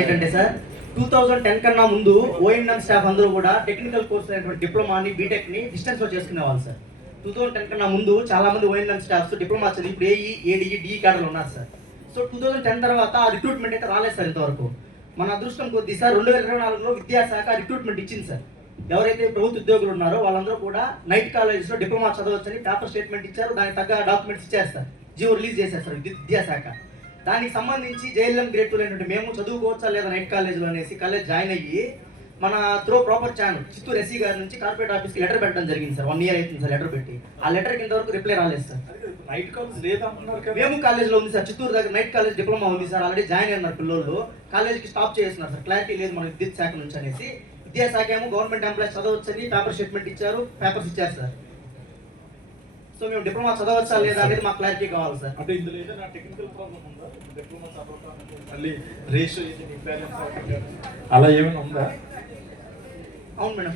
ఏంటంటే సార్ 2010 కన్నా ముందు ఓఎన్ఎం స్టాఫ్ అందరూ కూడా టెక్నికల్ కోర్స్ అయినటువంటి డిప్లొమాని బీటెక్ని డిస్టెన్స్లో చేసుకునేవాళ్ళు సార్. 2010 కన్నా ముందు చాలా మంది ఓఎన్ఎం స్టాఫ్స్ డిప్లొమా చదివి ఇప్పుడు ఏఈ ఏడీఈ డిఈ క్యాడర్లు ఉన్నారు సార్. సో 2010 తర్వాత ఆ రిక్రూట్మెంట్ అయితే రాలేదు సార్ ఇంతవరకు. మన అదృష్టం కొద్ది సార్ 2024లో విద్యాశాఖ రిక్రూట్మెంట్ ఇచ్చింది సార్. ఎవరైతే ప్రభుత్వ ఉద్యోగులు ఉన్నారో వాళ్ళందరూ కూడా నైట్ కాలేజెస్లో డిప్లొమా చదవచ్చని పేపర్ స్టేట్మెంట్ ఇచ్చారు. దానికి తగ్గ డాక్యుమెంట్స్ ఇచ్చారు సార్. జియో రిలీజ్ చేశారు సార్ విద్యాశాఖ. దానికి సంబంధించి జేఎల్ఎం గ్రేడ్ 2 అయినటువంటి మేము చదువుకోవచ్చా లేదా నైట్ కాలేజ్లో అనేసి కాలేజ్ జాయిన్ అయ్యి మన throw proper channel Chittoor SC గారి నుంచి కార్పొరేట్ ఆఫీస్కి లెటర్ పెట్టడం జరిగింది సార్. 1 year అవుతుంది సార్ లెటర్ పెట్టి. ఆ లెటర్ కింద వరకు రిప్లై రాలేదు సార్. నైట్ కాలేజ్ లేదంటున్నారు. మేము కాలేజ్లో ఉంది సార్, చిత్తూరు దగ్గర నైట్ కాలేజ్ డిప్లొమా ఉంది సార్. ఆల్రెడీ జాయిన్ అయినారు పిల్లలు. కాలేజ్కి స్టాప్ చేస్తున్నారు సార్, క్లారిటీ లేదు మన విద్యుత్ శాఖ నుంచి అనేసి. విద్యాశాఖ ఏమో గవర్నమెంట్ ఎంప్లాయీస్ చదవచ్చని పేపర్ స్టేట్మెంట్ ఇచ్చారు, పేపర్స్ ఇచ్చారు సార్. సో మేము డిప్లొమా చదవచ్చా లేదా అనేది మాకు క్లారిటీ కావాలి సార్. అంటే ఇందులో ఏదైనా టెక్నికల్ ప్రాబ్లం ఉందా? డిప్లొమా చదవడానికి మళ్ళీ రేషియో ఇది ఇంబ్యాలెన్స్ అలా ఏమైనా ఉందా? అవును మేడం,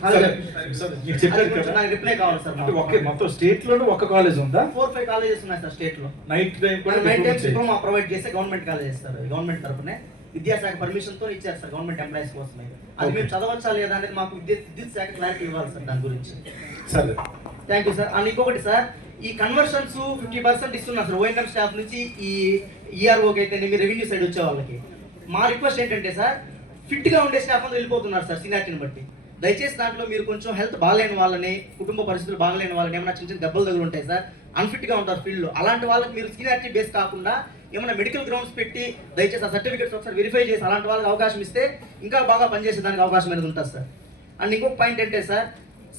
మీరు చెప్పారు కదా, నాకు రిప్లై కావాలి సార్. అంటే ఒకే మొత్తం స్టేట్ లోనే ఒక కాలేజ్ ఉందా? 4-5 కాలేజెస్ ఉన్నాయి సార్ స్టేట్ లో. నైట్ టైం కూడా నైట్ టైం డిప్లొమా ప్రొవైడ్ చేసే గవర్నమెంట్ కాలేజెస్ సార్. గవర్నమెంట్ తరఫునే విద్యాశాఖ పర్మిషన్ తో ఇచ్చారు సార్ గవర్నమెంట్ ఎంప్లాయీస్ కోసమే. అది మేము చదవచ్చా లేదా అనేది మాకు విద్యుత్ శాఖ క్లారిటీ ఇవ్వాలి సార్ దాని గురించి. సరే, థ్యాంక్ యూ సార్. అండ్ ఇంకొకటి సార్, ఈ కన్వర్షన్స్ 50% ఇస్తున్నారు సార్ ఓఎన్ఎం స్టాఫ్ నుంచి ఈ ఈఆర్ఓకి అయితే మీ రెవెన్యూ సైడ్ వచ్చే వాళ్ళకి. మా రిక్వెస్ట్ ఏంటంటే సార్, ఫిట్ గా ఉండే స్టాఫ్ అందరూ వెళ్ళిపోతున్నారు సార్ సీనియారిటీని బట్టి. దయచేసి దాంట్లో మీరు కొంచెం హెల్త్ బాగాలేని వాళ్ళని, కుటుంబ పరిస్థితులు బాగాలేని వాళ్ళని, ఏమైనా చిన్న చిన్న దెబ్బలు దగ్గర ఉంటాయి సార్, అన్ఫిట్ గా ఉంటారు ఫీల్డ్లో. అలాంటి వాళ్ళకి మీరు సీనియారిటీ బేస్ కాకుండా ఏమైనా మెడికల్ గ్రౌండ్స్ పెట్టి దయచేసి ఆ సర్టిఫికేట్స్ ఒకసారి వెరిఫై చేసి అలాంటి వాళ్ళకి అవకాశం ఇస్తే ఇంకా బాగా పనిచేసేదానికి అవకాశం అనేది ఉంటుంది సార్. అండ్ ఇంకొక పాయింట్ ఏంటంటే సార్,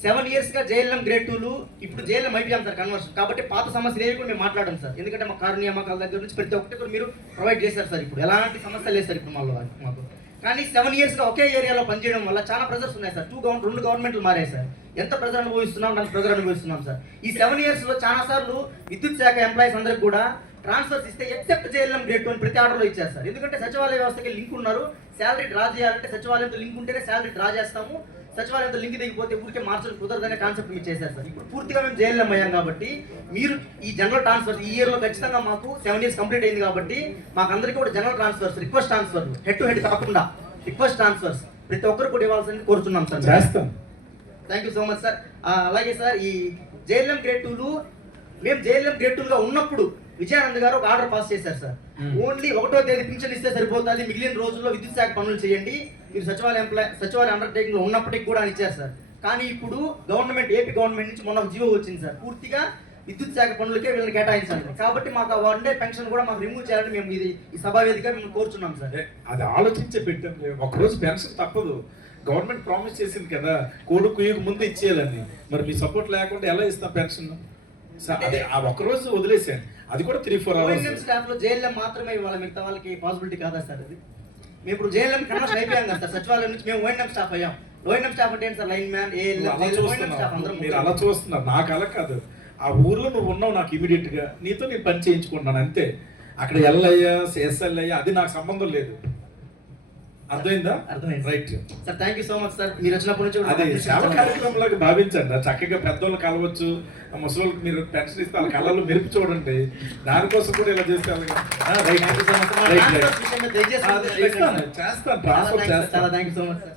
7 years గా జేఎల్ఎం గ్రేడ్ 2లు ఇప్పుడు జేఎల్ఎం అయిపోయాం సార్ కన్వర్షన్. కాబట్టి పాత సమస్యలు ఏవి కూడా మేము మాట్లాడాం సార్. ఎందుకంటే మా కారు నియామకాల దగ్గర నుంచి ప్రతి ఒక్కటి కూడా మీరు ప్రొవైడ్ చేశారు సార్. ఇప్పుడు ఎలాంటి సమస్యలు లేదు సార్ ఇప్పుడు మాకు. కానీ 7 years గా ఒకే ఏరియాలో పనిచేయడం వల్ల చాలా ప్రెజర్స్ ఉన్నాయి సార్. 2 గవర్నమెంట్లు మారాయి సార్. ఎంత ప్రెజర్ అనుభవిస్తున్నాం, దానికి ప్రెజర్ అనుభవిస్తున్నాం సార్. ఈ 7 years లో చాలా సార్లు విద్యుత్ శాఖ ఎంప్లాయీస్ అందరికి కూడా ట్రాన్స్ఫర్స్ ఇస్తే ఎక్సెప్ట్ జేఎల్ఎం గ్రేడ్ 2 అని ప్రతి ఆర్డర్లో ఇచ్చారు సార్. ఎందుకంటే సచివాలయ వ్యవస్థకి లింక్ ఉన్నారు. శాలరీ డ్రా చేయాలంటే సచివాలయంతో లింక్ ఉంటేనే శాలరీ డ్రా చేస్తాము. సచివాలయంతో లింక్ దిగిపోతే ఊరికే మార్చడం కుదరదనే కాన్సెప్ట్ మీరు చేశారు సార్. ఇప్పుడు పూర్తిగా మేము జైల్లో అయ్యాం కాబట్టి మీరు ఈ జనరల్ ట్రాన్స్ఫర్ ఈ ఇయర్లో ఖచ్చితంగా మాకు 7 years కంప్లీట్ అయింది కాబట్టి మాకు అందరికీ కూడా general transfers, request transfer, head to head కాకుండా రిక్వెస్ట్ ట్రాన్స్ఫర్స్ ప్రతి ఒక్కరు కూడా ఇవ్వాల్సింది కోరుతున్నాం సార్. చేస్తాం. Thank you so much sir. అలాగే సార్, ఈ జేఎల్ఎం గ్రేడ్ 2లు మేము జేఎల్ఎం గ్రేడ్ 2గా ఉన్నప్పుడు విజయానంద్ గారు ఒక ఆర్డర్ పాస్ చేశారు సార్. ఓన్లీ 1వ తేదీ పింఛన్ ఇస్తే సరిపోతుంది, మిగిలిన రోజుల్లో విద్యుత్ శాఖ పనులు చేయండి, మీరు సచివాలయ అండర్టేకింగ్ లో ఉన్నప్పటికీ కూడా అని ఇచ్చారు సార్. కానీ ఇప్పుడు గవర్నమెంట్, ఏపీ గవర్నమెంట్ నుంచి మొన్న జీవో వచ్చింది సార్, పూర్తిగా విద్యుత్ శాఖ పనులకే వీళ్ళని కేటాయించాలి. కాబట్టి మాకు ఆ 1 day పెన్షన్ కూడా మాకు రిమూవ్ చేయాలని మేము ఈ సభా వేదిక మేము కోరుచున్నాం సార్. అది ఆలోచించే పెట్టాం. ఒకరోజు పెన్షన్ తప్పదు, గవర్నమెంట్ ప్రామిస్ చేసింది కదా కొడుకు ముందు ఇచ్చేయాలని. మరి మీ సపోర్ట్ లేకుండా ఎలా ఇస్తాం పెన్షన్? అదే ఆ ఒక్కరోజు వదిలేసాను, అది కూడా 3-4 hours. స్టాఫ్ లో జేఎల్ఎం మాత్రమే ఇవ్వాలి, మిగతా వాళ్ళకి పాసిబిలిటీ కాదా సార్? అది మేము ఇప్పుడు జేఎల్ఎం కన్వర్షన్ అయిపోయాం కదా సార్. సచివాలయం నుంచి మేము ఓఎన్ఎం స్టాఫ్ అయ్యాం. ఓఎన్ఎం స్టాఫ్ అంటే ఏంటి సార్? లైన్ మ్యాన్, మీరు అలా చూస్తున్నారు, నాకు అలా కాదు. ఆ ఊర్లో నువ్వు ఉన్నావు, నాకు ఇమీడియట్ గా నీతో నేను పని చేయించుకుంటున్నాను అంతే. అక్కడ ఎల్ఐయా ఎస్ఎల్ఐ అది నాకు సంబంధం లేదు. అర్థమైందా? అర్థమైంది right sir. Thank you so much sir. మీరు వచ్చినప్పటి నుంచి అదే సేవ కార్యక్రమంలాగా భావించండి. చక్కగా పెద్దోళ్ళు కలవచ్చు, ముసలోళ్ళకి మీరు పెన్షన్ ఇస్తే వాళ్ళ కళ్ళలో మెరుపు చూడండి. దానికోసం కూడా ఇలా చేస్తే చేస్తాను. చేస్తాను, ట్రాన్స్ఫర్ చేస్తాను. చాలా thank you so much sir.